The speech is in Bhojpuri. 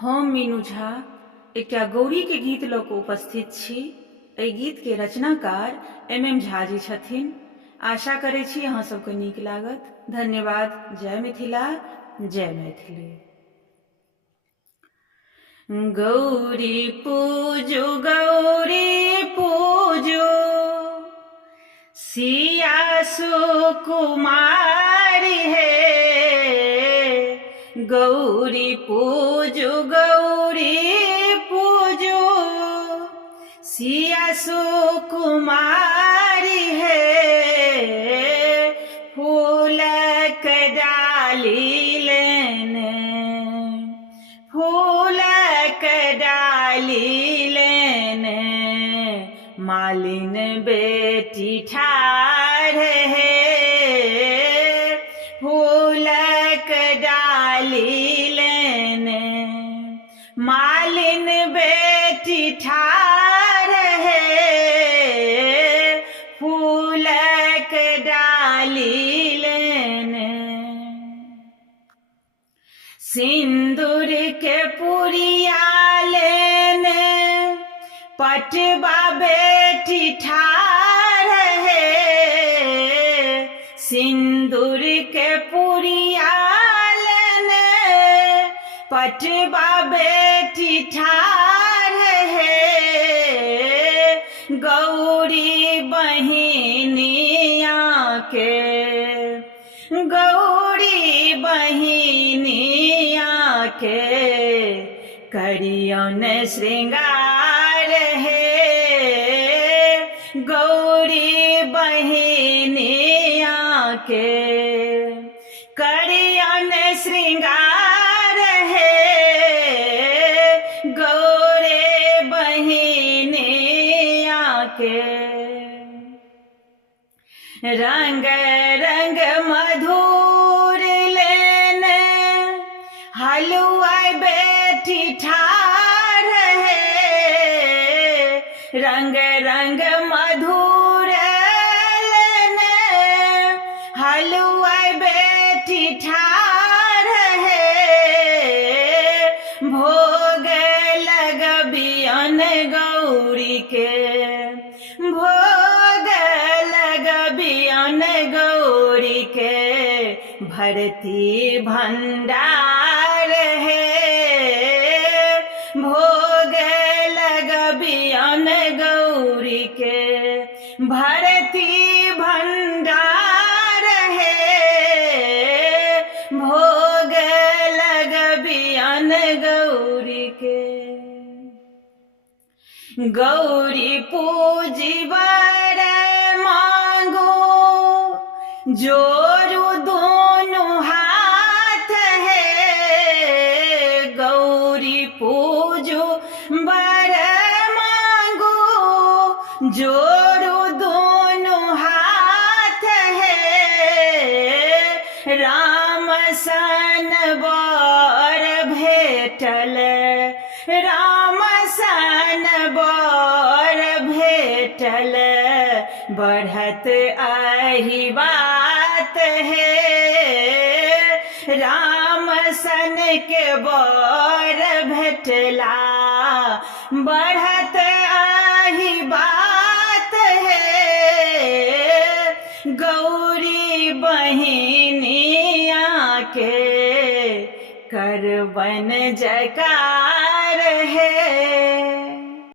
हम मीनू झा एकटा गौरी के गीत लऽ कऽ उपस्थित छी। एहि गीत के रचनाकार MM झा जी छथिन। आशा करै छी अहाँ सबके नीक लागत। धन्यवाद। जय मिथिला, जय मैथिली। गौरी पूजू, गौरी पूजू, सिया सुकुमारी है। गौरी पूजू, गौरी पूजू, सिया सुकुमारी है। फूलक डाली लेने, फूलक डाली लेने, मालिन बेटी ठाढ़ है। फूलक डाली लेने, मालिन बेटी ठाढ़ है। फूलक डाली लेने, सिंदूर के पुरिया लेने, पटवा बेटी ठाढ़ है। सिंदूर के पुरिया लेने, पटवा बेटी ठाढ़ है। गौरी बहिनिया के, गौरी बहिनिया के, करियौन श्रृंगार है। गौरी बहिनिया के, करियौन श्रृंगार है। गौरे बहिनिया के, रंग रंग मधुर लेने, हलुआ बेटी ठाढ़ है। रंग रंग मधुर लेने, हलुआ बेटी ठाढ़ है। भोग लगबियन गौरी के, भोग लगबियन गौरी के, भरती भंडार है। भोग लगबियन गौरी के, भरती भंडार है। भोग लगबियन गौरी के, गौरी पूजी वर मांगो, जोड़ू दोनों हाथ है। गौरी पूजू वर मांगो, जोड़ू दोनों हाथ है। राम सन वर भेटल, राम सन वर भेटल, बढ़त आही बात है। राम सन के वर भेटला, बढ़त आही बात है। गौरी बहिनिया के, करबन जयकार है।